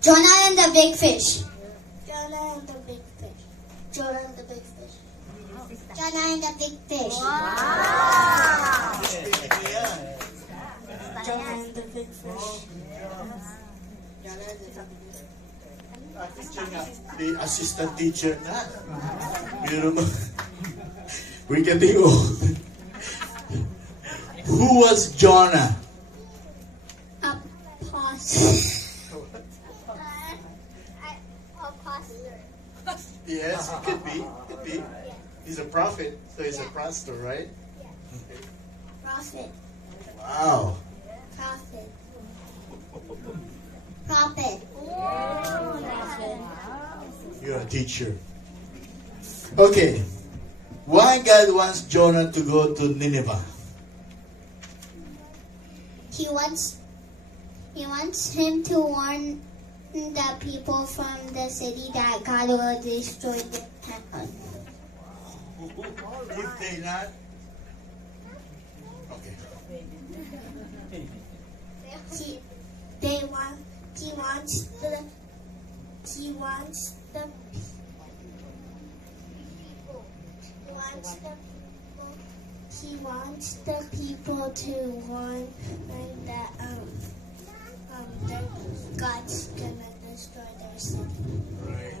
Jonah and the big fish. Jonah and the big fish. Jonah and the big fish. Jonah and the big fish. Jonah and the big fish. Teacher nga. The assistant teacher na. Pero we're getting old. Who was Jonah? Apostle. Yes, it could be. Could be. He's a prophet, so he's a pastor, right? Okay. Prophet. Wow. Prophet. Prophet. You're a teacher. Okay. Why God wants Jonah to go to Nineveh? He wants him to warn the people from the city that God will destroy the town. If they not, okay. He wants the people to warn that God's gonna destroy their city. Right.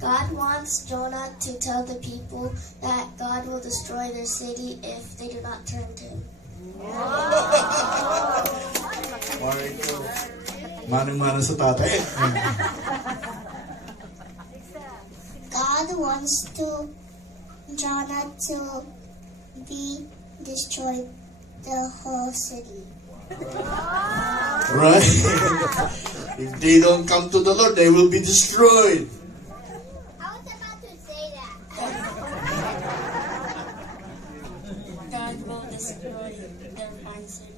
God wants Jonah to tell the people that God will destroy their city if they do not turn to Him. Marco. Manang-manang sa tatay. God wants Jonah to be destroyed the whole city. Right? If they don't come to the Lord, they will be destroyed. I was about to say that. God will destroy their fine city.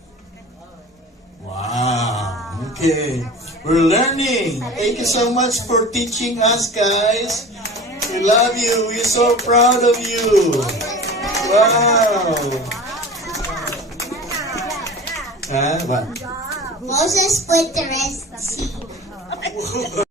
Wow. Okay. We're learning. Thank you so much for teaching us, guys. We love you. We're so proud of you. Wow. What? Moses split the Red Sea.